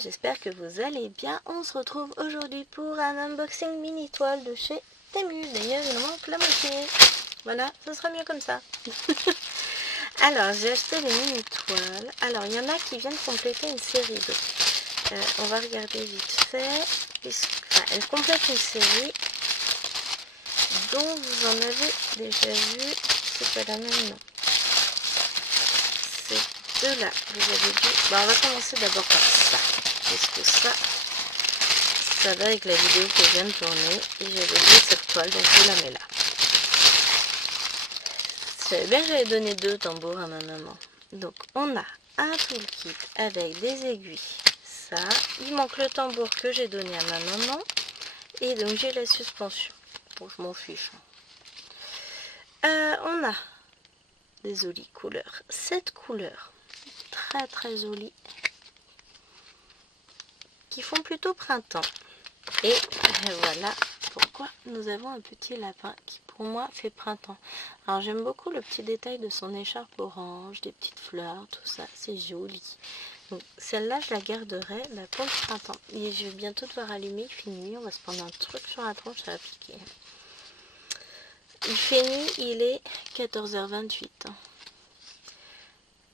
J'espère que vous allez bien. On se retrouve aujourd'hui pour un unboxing mini toile de chez Temu. D'ailleurs, il manque la moitié. Voilà, ce sera mieux comme ça. Alors, j'ai acheté les mini toiles. Alors, il y en a qui viennent compléter une série. Donc, on va regarder vite fait. Enfin, elle complète une série dont vous en avez déjà vu. C'est pas la même, non. C'est deux-là. Vous avez vu. Bon, on va commencer d'abord par ça. Parce que ça va avec la vidéo que je viens de tourner et j'avais vu cette toile, donc je la mets là. Je savais bien que j'avais donné 2 tambours à ma maman. Donc on a un toolkit avec des aiguilles, ça, il manque le tambour que j'ai donné à ma maman et donc j'ai la suspension. Bon, je m'en fiche. On a des jolies couleurs, 7 couleurs, très jolies, qui font plutôt printemps. Et voilà pourquoi nous avons un petit lapin qui pour moi fait printemps. Alors j'aime beaucoup le petit détail de son écharpe orange, des petites fleurs, tout ça, c'est joli. Donc celle-là je la garderai pour le printemps. Et je vais bientôt devoir allumer, il fait nuit, on va se prendre un truc sur la tronche, ça va piquer. Il fait nuit, il est 14h28.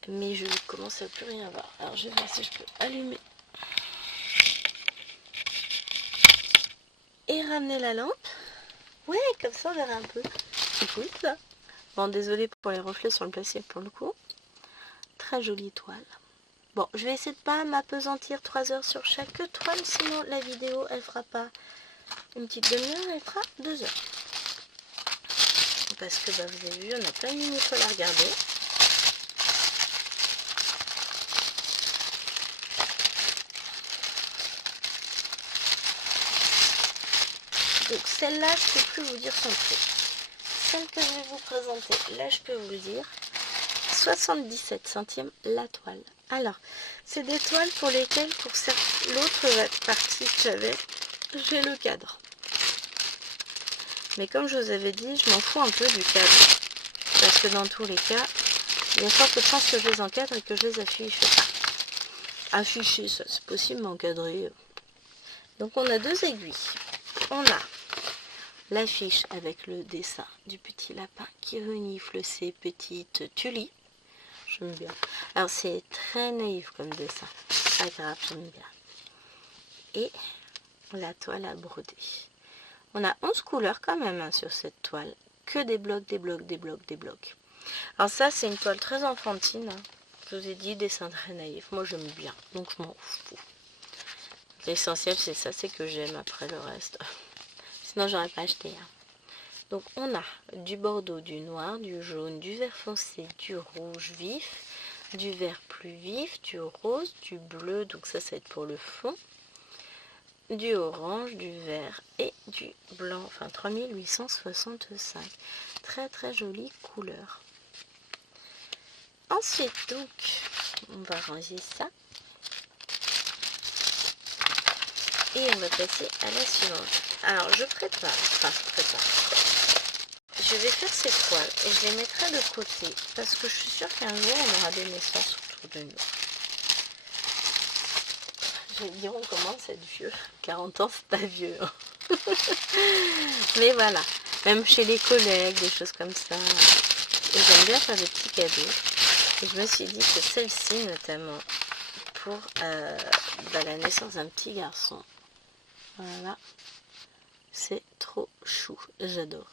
Mais je commence à plus rien voir. Alors je vais voir si je peux allumer. Et ramener la lampe. Ouais, comme ça on verra un peu. C'est cool ça. Bon, désolé pour les reflets sur le placier pour le coup. Très jolie toile. Bon, je vais essayer de pas m'apesantir 3 heures sur chaque toile, sinon la vidéo elle fera pas une petite demi-heure, elle fera 2 heures. Parce que bah, vous avez vu, on a plein de mini toiles à regarder. Donc celle-là, je ne peux plus vous dire son prix. Celle que je vais vous présenter, là je peux vous le dire, 77 centimes la toile. Alors, c'est des toiles pour lesquelles, pour l'autre partie que j'avais, j'ai le cadre. Mais comme je vous avais dit, je m'en fous un peu du cadre. Parce que dans tous les cas, il y a forte chance que je les encadre et que je les affiche. Afficher, ça c'est possible, mais encadrer. Donc on a 2 aiguilles. On a l'affiche avec le dessin du petit lapin qui renifle ses petites tulies. J'aime bien. Alors c'est très naïf comme dessin. Pas grave, j'aime bien. Et la toile à broder. On a 11 couleurs quand même hein, sur cette toile. Que des blocs, des blocs, des blocs, des blocs. Alors ça c'est une toile très enfantine. Hein. Je vous ai dit, dessin très naïf. Moi j'aime bien, donc je m'en fous. L'essentiel c'est ça, c'est que j'aime après le reste. Sinon j'aurais pas acheté. Hein. Donc on a du bordeaux, du noir, du jaune, du vert foncé, du rouge vif, du vert plus vif, du rose, du bleu, donc ça va être pour le fond, du orange, du vert et du blanc, enfin 3865. Très jolie couleur. Ensuite donc, on va ranger ça. Et on va passer à la suivante. Alors je prépare. Je vais faire ces toiles et je les mettrai de côté parce que je suis sûre qu'un jour on aura des naissances autour de nous. Je vais dire on commence à être vieux. 40 ans c'est pas vieux. Hein. Mais voilà, même chez les collègues, des choses comme ça. Et j'aime bien faire des petits cadeaux. Et je me suis dit que celle-ci notamment pour la naissance d'un petit garçon. Voilà. C'est trop chou. J'adore.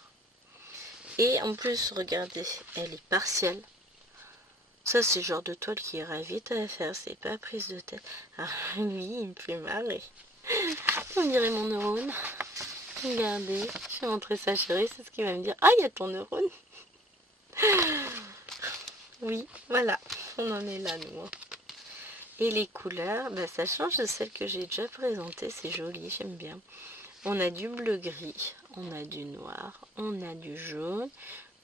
Et en plus, regardez, elle est partielle. Ça, c'est le genre de toile qui ira vite à faire. C'est pas prise de tête. Ah oui, il me fait marrer. On dirait mon neurone. Regardez, je vais montrer ça à Chérie. C'est ce qu'il va me dire. Ah, il y a ton neurone. Oui, voilà. On en est là, nous. Et les couleurs, bah, ça change de celles que j'ai déjà présentées. C'est joli, j'aime bien. On a du bleu gris, on a du noir, on a du jaune,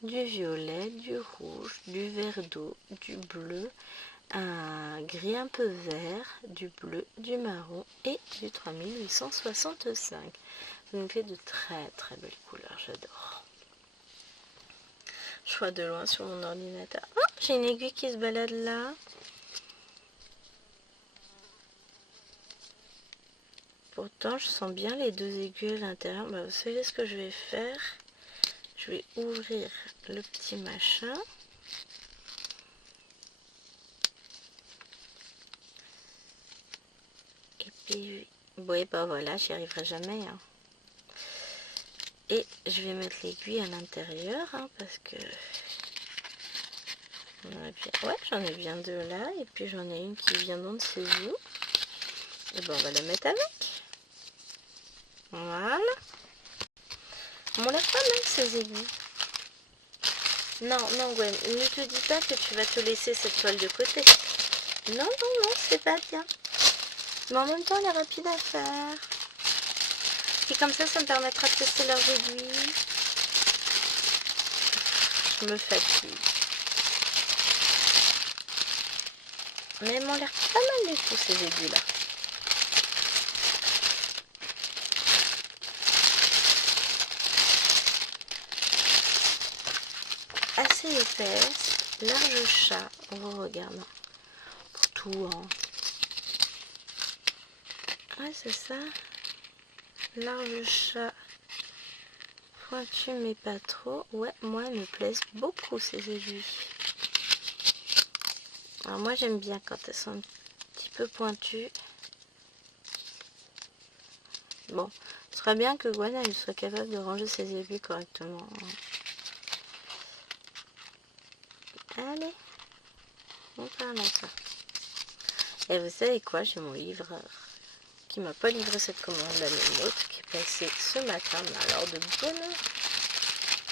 du violet, du rouge, du vert d'eau, du bleu, un gris un peu vert, du bleu, du marron et du 3865. Ça me fait de très très belles couleurs, j'adore. Je vois de loin sur mon ordinateur. Oh, j'ai une aiguille qui se balade là. Pourtant, je sens bien les deux aiguilles à l'intérieur. Bah, vous savez ce que je vais faire? Je vais ouvrir le petit machin. Et puis, oui, bah voilà, j'y arriverai jamais. Hein. Et je vais mettre l'aiguille à l'intérieur, hein, parce que... Ouais, j'en ai bien deux là. Et puis j'en ai une qui vient d'en dessous. Et ben on va la mettre avec. Voilà. On l'air pas mal ces aiguilles. Non, non Gwen, ne te dis pas que tu vas te laisser cette toile de côté. Non, non, non, c'est pas bien. Mais en même temps, elle est rapide à faire. Et comme ça me permettra de tester leurs aiguilles. Je me fatigue. Mais elles m'ont l'air pas mal du tout, ces aiguilles-là. Assez épaisse, large chat. On regarde. Pour tout, hein. Ouais, c'est ça. Large chat. Pointu, mais pas trop. Ouais, moi, elles me plaisent beaucoup, ces aiguilles. Alors moi, j'aime bien quand elles sont un petit peu pointues. Bon, ce serait bien que Gwen, elle soit capable de ranger ses aiguilles correctement. Allez, on parle à ça. Et vous savez quoi, j'ai mon livreur qui m'a pas livré cette commande, la même autre, qui est passé ce matin, mais alors de bonne heure.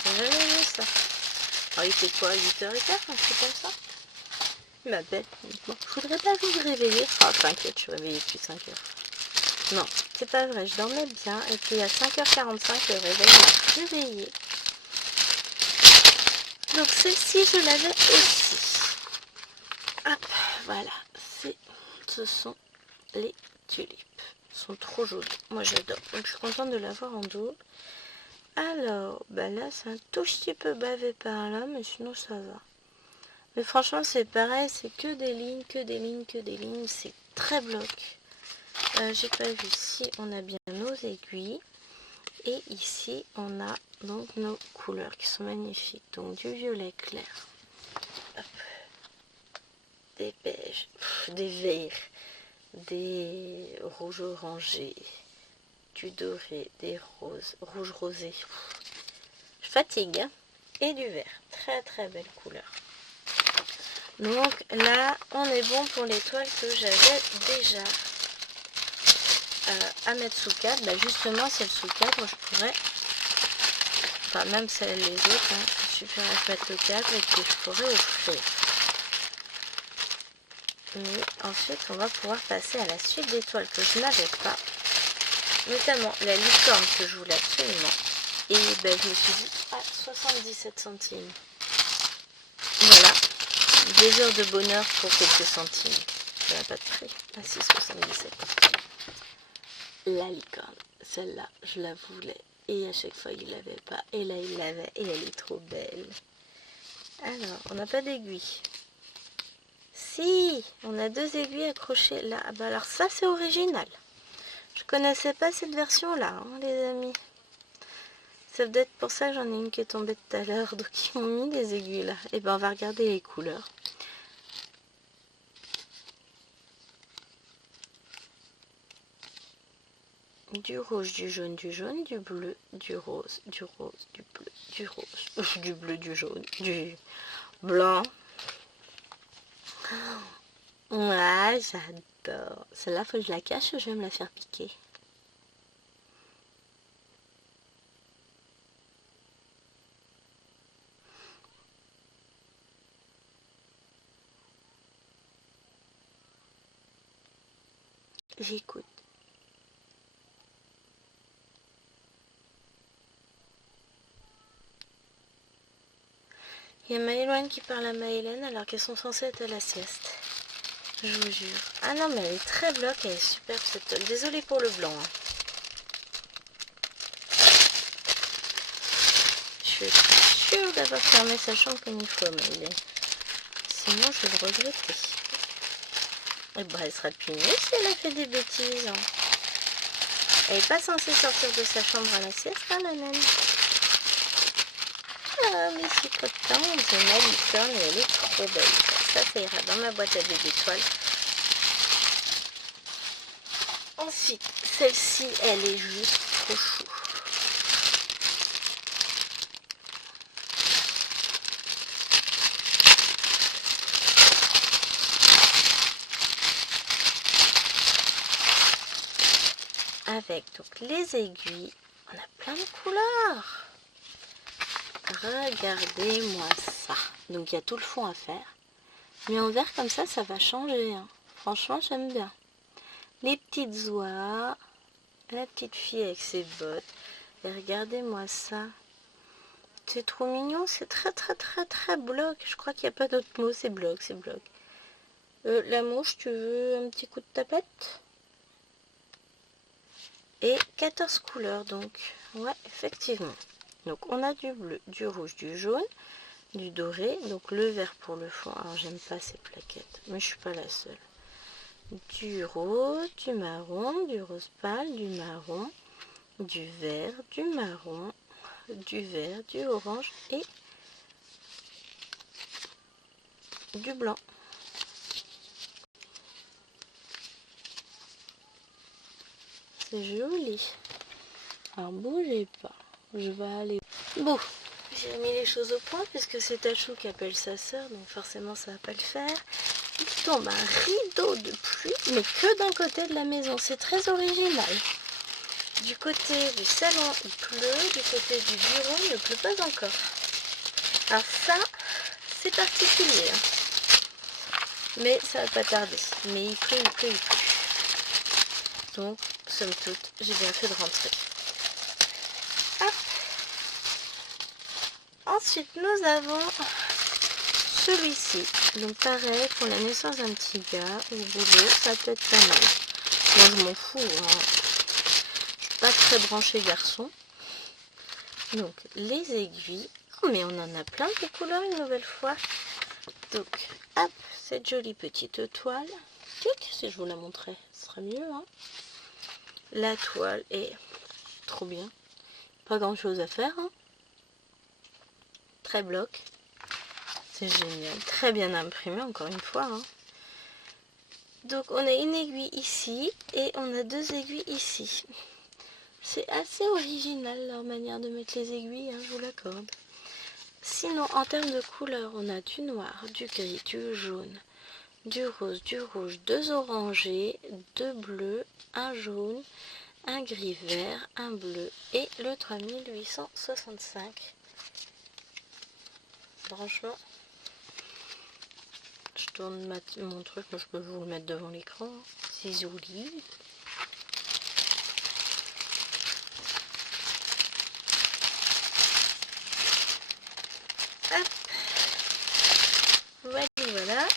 J'ai jamais vu ça. Alors il était quoi, 8h15, un truc comme ça. Il m'appelle, bon, je voudrais pas vous réveiller. Ah, t'inquiète, je suis réveillée depuis 5h. Non, c'est pas vrai, je dormais bien, et puis à 5h45, le réveil m'a réveillée. Donc celle-ci, je l'avais aussi. Hop, voilà, ce sont les tulipes. Elles sont trop jolies, moi j'adore. Donc je suis contente de l'avoir en double. Alors, bah là c'est un tout petit peu bavé par là, mais sinon ça va. Mais franchement c'est pareil, c'est que des lignes, que des lignes, que des lignes. C'est très bloc. J'ai pas vu si on a bien nos aiguilles. Et ici on a donc nos couleurs qui sont magnifiques. Donc du violet clair. Hop. Des beiges, des verts, des rouges orangés, du doré, des roses, rouge rosé. Je fatigue, hein. Et du vert. Très très belle couleur. Donc là, on est bon pour les toiles que j'avais déjà à mettre sous cadre. Bah justement, celle sous cadre, je pourrais, enfin même celles les autres, hein, il suffirait de mettre le cadre et que je pourrais offrir. Mais ensuite, on va pouvoir passer à la suite des toiles que je n'avais pas. Notamment la licorne que je voulais absolument. Et ben, je me suis dit, ah, 77 centimes. Voilà. Des heures de bonheur pour quelques centimes. Ça n'a pas de prix. Ah si, 77. La licorne. Celle-là, je la voulais. Et à chaque fois, il ne l'avait pas. Et là, il l'avait. Et elle est trop belle. Alors, on n'a pas d'aiguille. Si, on a deux aiguilles accrochées là. Ah bah alors ça, c'est original. Je connaissais pas cette version-là, hein, les amis. C'est peut-être pour ça que j'en ai une qui est tombée tout à l'heure. Donc ils m'ont mis des aiguilles là. Et ben on va regarder les couleurs. Du rouge, du jaune, du bleu, du rose, du rose, du bleu, du rose, du bleu, du jaune, du blanc. Ouais, j'adore. Celle-là, faut que je la cache ou je vais me la faire piquer. J'écoute. Il y a Maëloine qui parle à Maëlène alors qu'elles sont censées être à la sieste. Je vous jure. Ah non, mais elle est très bloc, elle est superbe cette toile. Désolée pour le blanc. Hein. Je suis sûre d'avoir fermé sa chambre comme il faut, mais sinon je vais le regretter. Et bah, elle sera punie si elle a fait des bêtises. Hein. Elle n'est pas censée sortir de sa chambre à la sieste, hein, la naine. Ah, mais c'est coton, c'est ma licorne et elle est trop belle. Ça ira dans ma boîte à bébé toile. Ensuite, celle-ci, elle est juste trop chou. Avec donc les aiguilles, on a plein de couleurs. Regardez-moi ça. Donc il y a tout le fond à faire. Mais en vert comme ça va changer. Hein. Franchement, j'aime bien. Les petites oies, la petite fille avec ses bottes. Et regardez-moi ça. C'est trop mignon, c'est très bloc. Je crois qu'il n'y a pas d'autre mot, c'est bloc, c'est bloc. La mouche, tu veux un petit coup de tapette? Et 14 couleurs donc. Ouais, effectivement. Donc on a du bleu, du rouge, du jaune, du doré. Donc le vert pour le fond. Alors j'aime pas ces plaquettes, mais je suis pas la seule. Du rose, du marron, du rose pâle, du marron, du vert, du marron, du vert, du orange et du blanc. C'est joli. Alors bougez pas, je vais aller. Bon, j'ai mis les choses au point puisque c'est Tachou qui appelle sa soeur, donc forcément ça va pas le faire. Il tombe un rideau de pluie, mais que d'un côté de la maison. C'est très original. Du côté du salon, il pleut. Du côté du bureau, il ne pleut pas encore. Alors ça, c'est particulier. Hein. Mais ça va pas tarder. Mais il pleut, il pleut, il pleut. Donc, somme toute, j'ai bien fait de rentrer. Hop. Ensuite, nous avons celui-ci. Donc pareil, pour la naissance d'un petit gars au boulot, ça peut être pas mal. Moi, je m'en fous. Hein. Je suis pas très branchée garçon. Donc, les aiguilles. Oh, mais on en a plein de couleurs une nouvelle fois. Donc, hop, cette jolie petite toile. Tic, si je vous la montrais, ce serait mieux. Hein. La toile est trop bien. Pas grand chose à faire. Hein. Très bloc. C'est génial. Très bien imprimé, encore une fois. Hein. Donc, on a une aiguille ici et on a deux aiguilles ici. C'est assez original leur manière de mettre les aiguilles, hein, je vous l'accorde. Sinon, en termes de couleurs, on a du noir, du gris, du jaune, du rose, du rouge, deux orangés, deux bleus, un jaune, un gris vert, un bleu et le 3865. Franchement, je tourne mon truc, je peux vous le mettre devant l'écran. C'est joli. Hop. Voilà.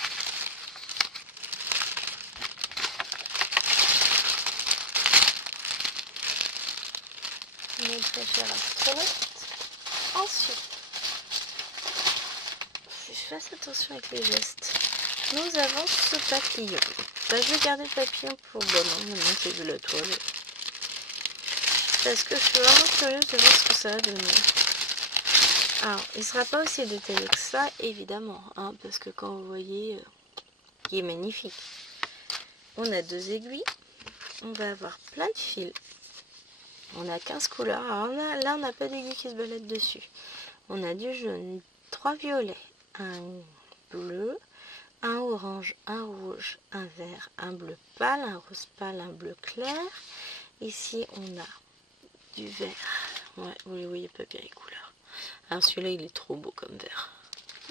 Mon très cher astronaute. Ensuite, je fasse attention avec les gestes. Nous avons ce papillon. Bah, je vais garder le papillon pour bon an, maintenant que j'ai vu la toile. Parce que je suis vraiment curieuse de voir ce que ça va donner. Alors, il ne sera pas aussi détaillé que ça, évidemment, hein, parce que quand vous voyez, il est magnifique. On a deux aiguilles, on va avoir plein de fils. On a 15 couleurs. Alors là, on n'a pas d'aiguille qui se balade dessus. On a du jaune, 3 violets, un bleu, un orange, un rouge, un vert, un bleu pâle, un rose pâle, un bleu clair. Ici, on a du vert. Ouais, vous les voyez pas bien les couleurs. Alors celui-là, il est trop beau comme vert.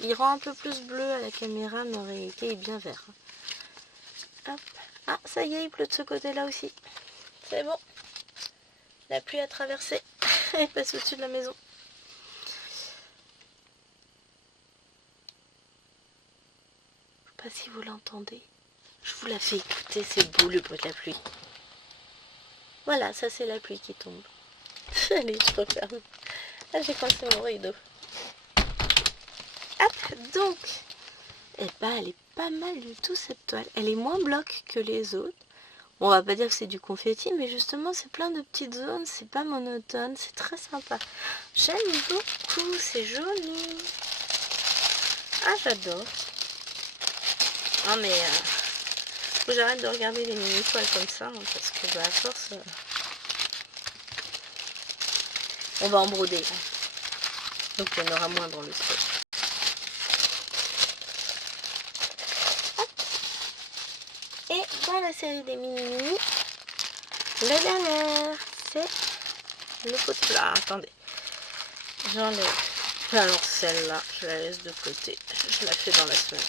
Il rend un peu plus bleu à la caméra, mais en réalité, il est bien vert. Hop. Ah, ça y est, il pleut de ce côté-là aussi. C'est bon. La pluie a traversé. Elle passe au-dessus de la maison. Je sais pas si vous l'entendez. Je vous la fais écouter, c'est beau le bruit de la pluie. Voilà, ça c'est la pluie qui tombe. Allez, je referme. Ah, j'ai coincé mon rideau. Hop, donc, eh ben, elle est pas mal du tout cette toile. Elle est moins bloc que les autres. On va pas dire que c'est du confetti, mais justement c'est plein de petites zones, c'est pas monotone, c'est très sympa. J'aime beaucoup, c'est joli. Ah, j'adore. Ah, mais faut que j'arrête de regarder les mini toiles comme ça, hein, parce que bah, à force, on va en broder. Hein. Donc il y en aura moins dans le stock. Et dans la série des mini-mini, la dernière, c'est le pot de fleurs. Attendez, j'enlève. Alors celle-là, je la laisse de côté. Je la fais dans la semaine.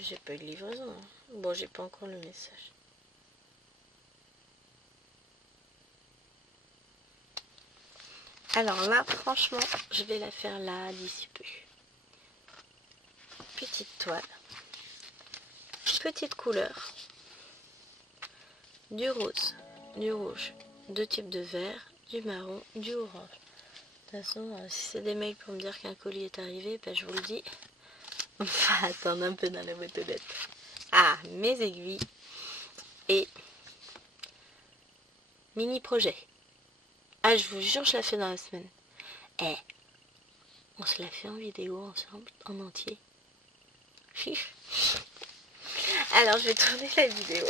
J'ai pas eu de livraison. Hein. Bon, j'ai pas encore le message. Alors là, franchement, je vais la faire là d'ici peu. Petite toile. Petite couleur. Du rose, du rouge, deux types de vert, du marron, du orange. De toute façon, si c'est des mails pour me dire qu'un colis est arrivé, ben je vous le dis. On va attendre un peu dans la boîte aux lettres. Ah, mes aiguilles. Et mini projet. Ah, je vous jure, je la fais dans la semaine. Eh, on se la fait en vidéo ensemble, en entier. Chiche. Alors, je vais tourner la vidéo.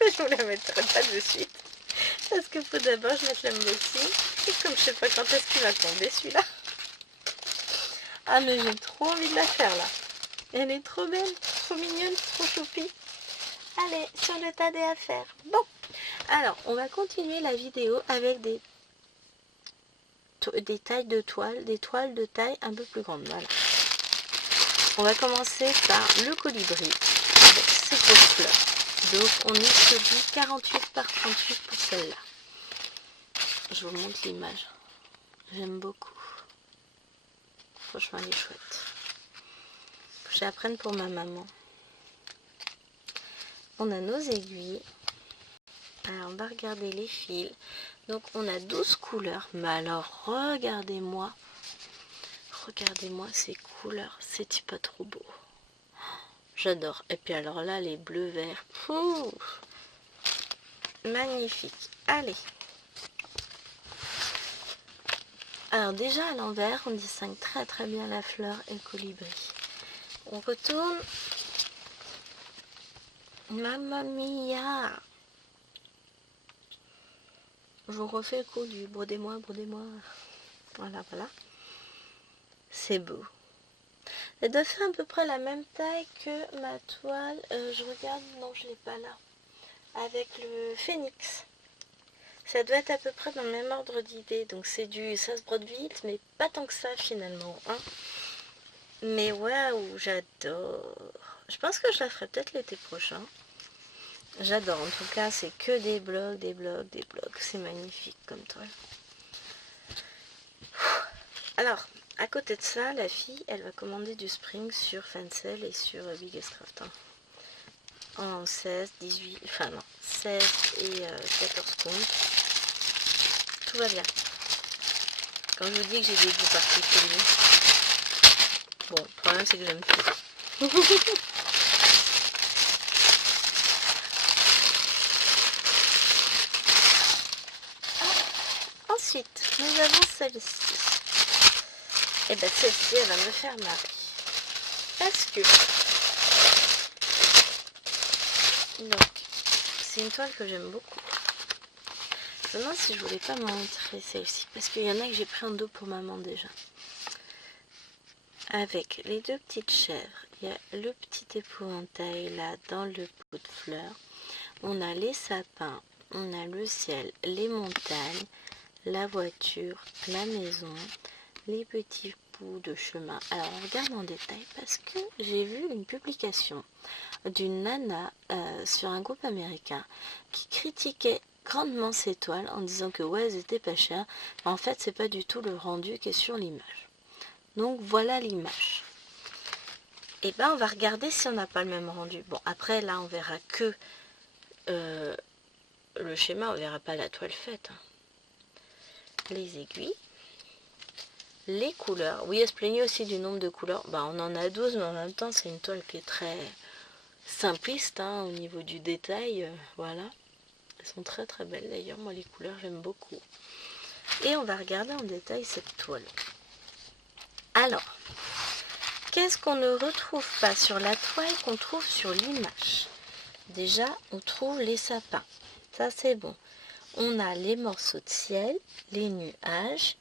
Je vous la mettrai pas de suite. Parce qu'il faut d'abord je mette l'unboxing. Et comme je sais pas quand est-ce qu'il va tomber celui-là. Ah, mais j'ai trop envie de la faire là. Elle est trop belle, trop mignonne, trop choupie. Allez, sur le tas des affaires. Bon, alors on va continuer la vidéo avec des tailles de toiles, des toiles de taille un peu plus grande. Voilà. On va commencer par le colibri avec ses grosses fleurs. Donc on est sur du 48 par 38 pour celle-là. Je vous montre l'image. J'aime beaucoup. Franchement, elle est chouette. Faut que j'apprenne pour ma maman. On a nos aiguilles. Alors, on va regarder les fils. Donc, on a 12 couleurs. Mais alors, regardez-moi. Regardez-moi ces couleurs. C'est pas trop beau. J'adore. Et puis alors là, les bleus verts. Ouh, magnifique. Allez. Alors déjà à l'envers, on distingue très très bien la fleur et le colibri. On retourne. Mamma mia! Je vous refais le coup du brodez-moi, brodez-moi. Voilà, voilà. C'est beau. Elle doit faire à peu près la même taille que ma toile. Je regarde, non, je l'ai pas là. Avec le phénix. Ça doit être à peu près dans le même ordre d'idée. Donc c'est du, ça se brode vite, mais pas tant que ça finalement. Hein. Mais waouh, j'adore. Je pense que je la ferai peut-être l'été prochain. J'adore. En tout cas, c'est que des blocs, des blocs, des blocs. C'est magnifique comme toile. Alors, à côté de ça, la fille, elle va commander du spring sur Fancel et sur Biggest Craft. Hein. En 16, 18, enfin non, 16 et 14 comptes. Tout va bien. Quand je vous dis que j'ai des goûts particuliers. Bon, le problème c'est que j'aime tout. Ensuite, nous avons celle-ci. Et bien celle-ci, elle va me faire marrer. Parce que... Donc, c'est une toile que j'aime beaucoup. Je me demande si je voulais pas montrer celle-ci. Parce qu'il y en a que j'ai pris en dos pour maman déjà. Avec les deux petites chèvres. Il y a le petit épouvantail là dans le pot de fleurs. On a les sapins. On a le ciel, les montagnes, la voiture, la maison, les petits bouts de chemin. Alors on regarde en détail parce que j'ai vu une publication d'une nana sur un groupe américain qui critiquait grandement ces toiles en disant que ouais elles étaient pas chères, mais en fait c'est pas du tout le rendu qui est sur l'image. Donc voilà l'image. Et ben on va regarder si on n'a pas le même rendu. Bon, après là on verra que le schéma, on verra pas la toile faite. Les aiguilles, les couleurs. Oui, elle se plaignait aussi du nombre de couleurs. Ben, on en a 12, mais en même temps c'est une toile qui est très simpliste hein, au niveau du détail. Voilà. Elles sont très très belles d'ailleurs. Moi les couleurs j'aime beaucoup. Et on va regarder en détail cette toile. Alors, qu'est-ce qu'on ne retrouve pas sur la toile qu'on trouve sur l'image? Déjà, on trouve les sapins. Ça, c'est bon. On a les morceaux de ciel, les nuages,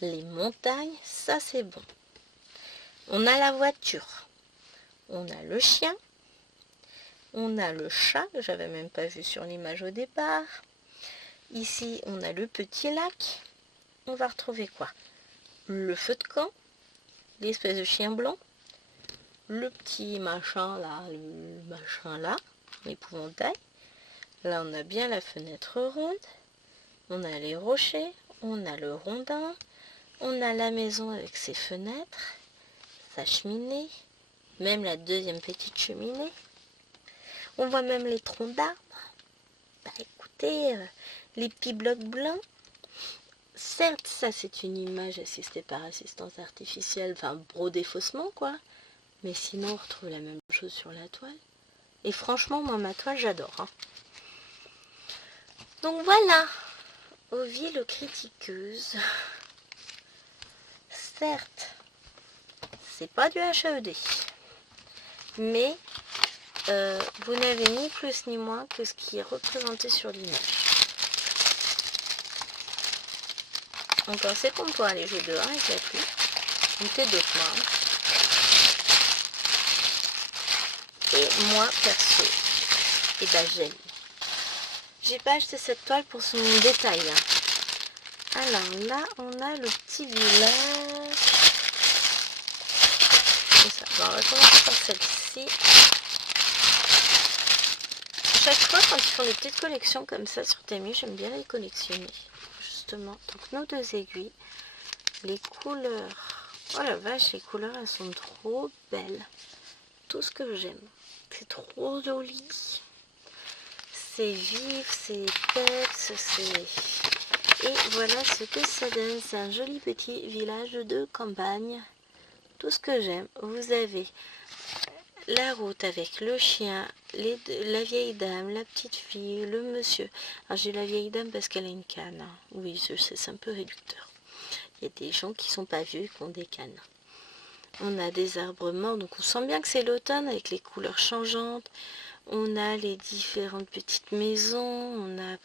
les montagnes. Ça, c'est bon. On a la voiture. On a le chien. On a le chat, que j'avais même pas vu sur l'image au départ. Ici, on a le petit lac. On va retrouver quoi? Le feu de camp. L'espèce de chien blanc. Le petit machin là, le machin là, l'épouvantail. Là, on a bien la fenêtre ronde. On a les rochers. On a le rondin. On a la maison avec ses fenêtres. Sa cheminée. Même la deuxième petite cheminée. On voit même les troncs d'arbres. Bah écoutez, les petits blocs blancs. Certes, ça c'est une image assistée par assistance artificielle, enfin brodée faussement quoi. Mais sinon, on retrouve la même chose sur la toile. Et franchement, moi, ma toile, j'adore. Hein. Donc voilà, aux villes critiqueuses. Certes, c'est pas du HED. Mais vous n'avez ni plus ni moins que ce qui est représenté sur l'image. Encore c'est qu'on peut aller jouer dehors avec la pluie. On fait d'autres mains. Et moi, perso, et ben j'aime. J'ai pas acheté cette toile pour son détail. Hein. Alors là, on a le petit village. C'est ça. Bon, on va commencer par celle-ci. Chaque fois, quand ils font des petites collections comme ça sur Temu, j'aime bien les collectionner. Justement. Donc nos deux aiguilles. Les couleurs. Oh la vache, les couleurs, elles sont trop belles. Tout ce que j'aime. C'est trop joli. C'est vif, c'est peps, c'est... Et voilà ce que ça donne. C'est un joli petit village de campagne. Tout ce que j'aime. Vous avez la route avec le chien, la vieille dame, la petite fille, le monsieur. Alors j'ai la vieille dame parce qu'elle a une canne. Hein. Oui, je sais, c'est un peu réducteur. Il y a des gens qui sont pas vus et qui ont des cannes. On a des arbres morts, donc on sent bien que c'est l'automne avec les couleurs changeantes. On a les différentes petites maisons, on a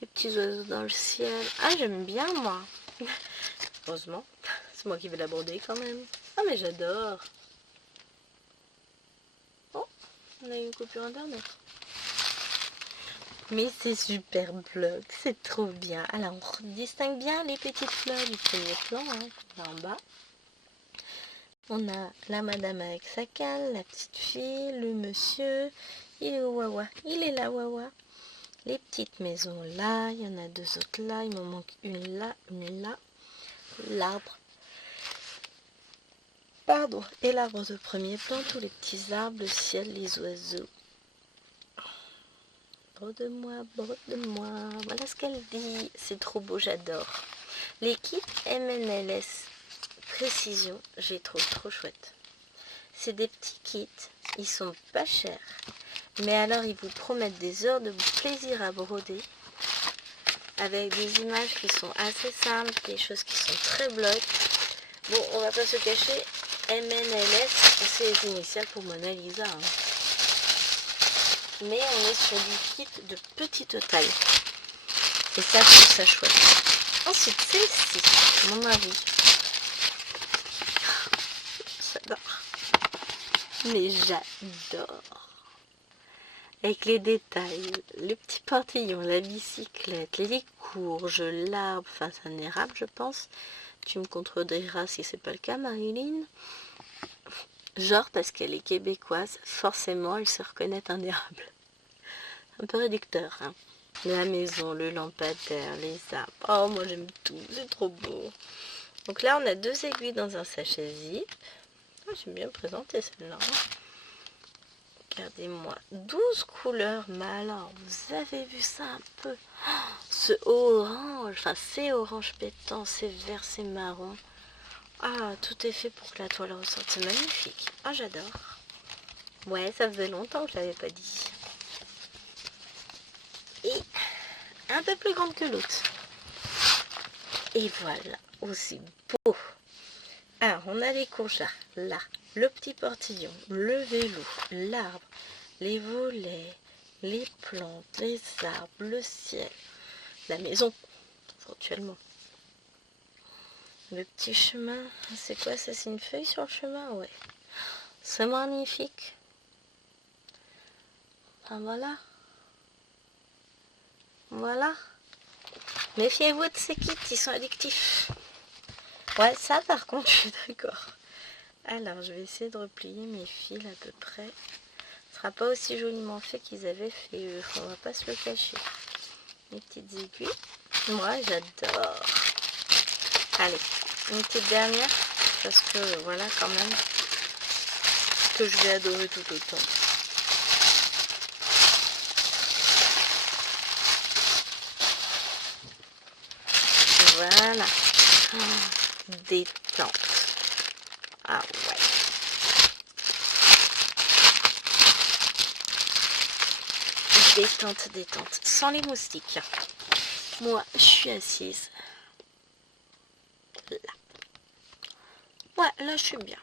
les petits oiseaux dans le ciel. Ah, j'aime bien, moi. Heureusement, c'est moi qui vais l'aborder quand même. Ah, mais j'adore. Oh, on a une coupure internet. Mais c'est super bloc, c'est trop bien. Alors, on distingue bien les petites fleurs du premier plan, hein, là en bas. On a la madame avec sa canne, la petite fille, le monsieur, il est au Wawa, il est là Wawa. Les petites maisons là, il y en a deux autres là, il m'en manque une là, l'arbre. Pardon, et l'arbre de premier plan, tous les petits arbres, le ciel, les oiseaux. Brode de moi, voilà ce qu'elle dit, c'est trop beau, j'adore. Les kits MNLS Précision, j'ai trouvé trop chouette. C'est des petits kits, ils sont pas chers, mais alors ils vous promettent des heures de plaisir à broder, avec des images qui sont assez simples, des choses qui sont très blocs. Bon, on va pas se cacher, MNLS, c'est les initiales pour Mona Lisa. Hein. Mais on est sur du kit de petite taille. Et ça, je trouve ça chouette. Ensuite, c'est ici, mon mari. J'adore. Mais j'adore. Avec les détails, le petit portillon, la bicyclette, les courges, l'arbre, enfin c'est un érable je pense. Tu me contrediras si c'est pas le cas Marilyn. Genre parce qu'elle est québécoise, forcément elle se reconnaît un érable. Un peu réducteur, hein. La maison, le lampadaire, les arbres. Oh moi j'aime tout, c'est trop beau. Donc là, on a 2 aiguilles dans un sachet zip. Oh, j'aime bien présenter celle-là. Regardez-moi, 12 couleurs. Mais alors, vous avez vu ça un peu? Ce orange, enfin c'est orange pétant, c'est vert, c'est marron. Ah, tout est fait pour que la toile ressorte. C'est magnifique. Ah, j'adore. Ouais, ça faisait longtemps que je l'avais pas dit. Et un peu plus grande que l'autre. Et voilà, aussi beau. Alors, on a les courges là, le petit portillon, le vélo, l'arbre, les volets, les plantes, les arbres, le ciel, la maison, éventuellement. Le petit chemin, c'est quoi ça? C'est une feuille sur le chemin? Ouais. C'est magnifique. Ah, voilà. Voilà. Méfiez-vous de ces kits, ils sont addictifs. Ouais, ça par contre, je suis d'accord. Alors, je vais essayer de replier mes fils à peu près. Ce sera pas aussi joliment fait qu'ils avaient fait eux. On va pas se le cacher. Les petites aiguilles. Moi, j'adore. Allez, une petite dernière. Parce que voilà quand même que je vais adorer tout autant. Voilà. Détente. Ah ouais. Détente, détente. Sans les moustiques. Moi, je suis assise. Là. Ouais, là, je suis bien.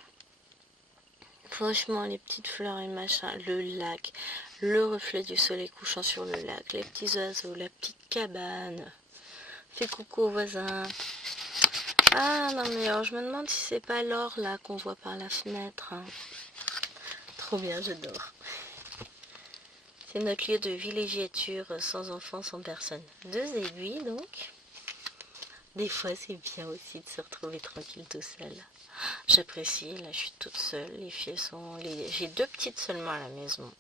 Franchement, les petites fleurs et machin, le lac, le reflet du soleil couchant sur le lac, les petits oiseaux, la petite cabane. Fais coucou aux voisins. Ah non mais alors je me demande si c'est pas l'or là qu'on voit par la fenêtre. Hein. Trop bien, j'adore. C'est notre lieu de villégiature sans enfants, sans personne. 2 aiguilles donc. Des fois c'est bien aussi de se retrouver tranquille tout seul. J'apprécie, là je suis toute seule. Les filles sont... J'ai 2 petites seulement à la maison.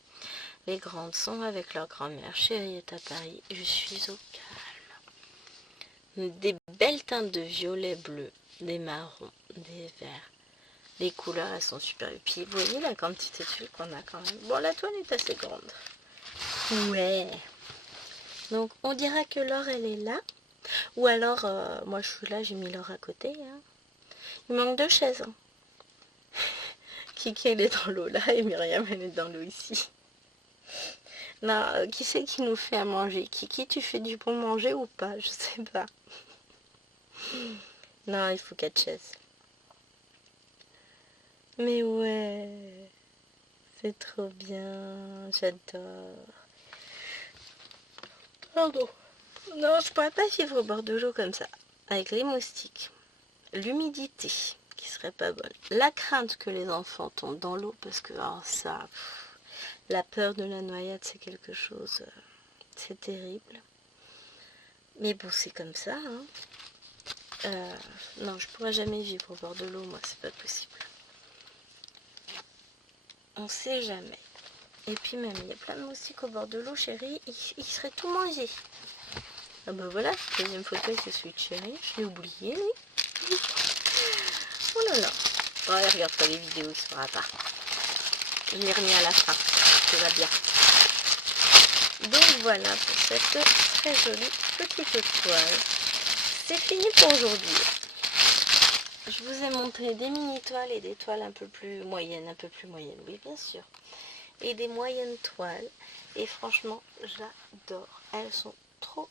Les grandes sont avec leur grand-mère. Chérie est à Paris. Je suis au calme. Des belles teintes de violet bleu, des marrons, des verts. Les couleurs, elles sont super. Et puis, vous voyez la quantité de fils qu'on a quand même. Bon, la toile est assez grande. Ouais. Donc, on dira que l'or, elle est là. Ou alors, moi, je suis là, j'ai mis l'or à côté. Hein. Il manque 2 chaises. Hein. Kiki, elle est dans l'eau là, et Myriam, elle est dans l'eau ici. Non, qui c'est qui nous fait à manger? Kiki, tu fais du bon manger ou pas? Je sais pas. Non, il faut 4 chaises. Mais ouais, c'est trop bien, j'adore. Pardon. Non, je pourrais pas vivre au bord de l'eau comme ça. Avec les moustiques, l'humidité qui serait pas bonne, la crainte que les enfants tombent dans l'eau parce que ça, la peur de la noyade c'est quelque chose, c'est terrible. Mais bon, c'est comme ça. Hein. Non, je pourrais jamais vivre au bord de l'eau, moi, c'est pas possible. On sait jamais. Et puis même, il y a plein de moustiques au bord de l'eau, chérie, ils seraient tout mangés. Ah bah voilà, deuxième photo avec le sweet chérie, je l'ai oublié, lui. Oh là là. Ouais, regarde pas les vidéos, il se fera pas. Je l'ai remis à la fin, ça va bien. Donc voilà pour cette très jolie petite toile. C'est fini pour aujourd'hui. Je vous ai montré des mini toiles et des toiles un peu plus moyennes, oui bien sûr. Et des moyennes toiles. Et franchement, j'adore. Elles sont trop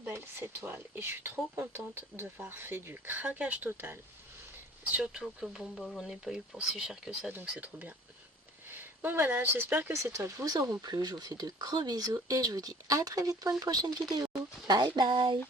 belles ces toiles. Et je suis trop contente d'avoir fait du craquage total. Surtout que bon, j'en ai pas eu pour si cher que ça, donc c'est trop bien. Donc voilà, j'espère que ces toiles vous auront plu. Je vous fais de gros bisous et je vous dis à très vite pour une prochaine vidéo. Bye bye.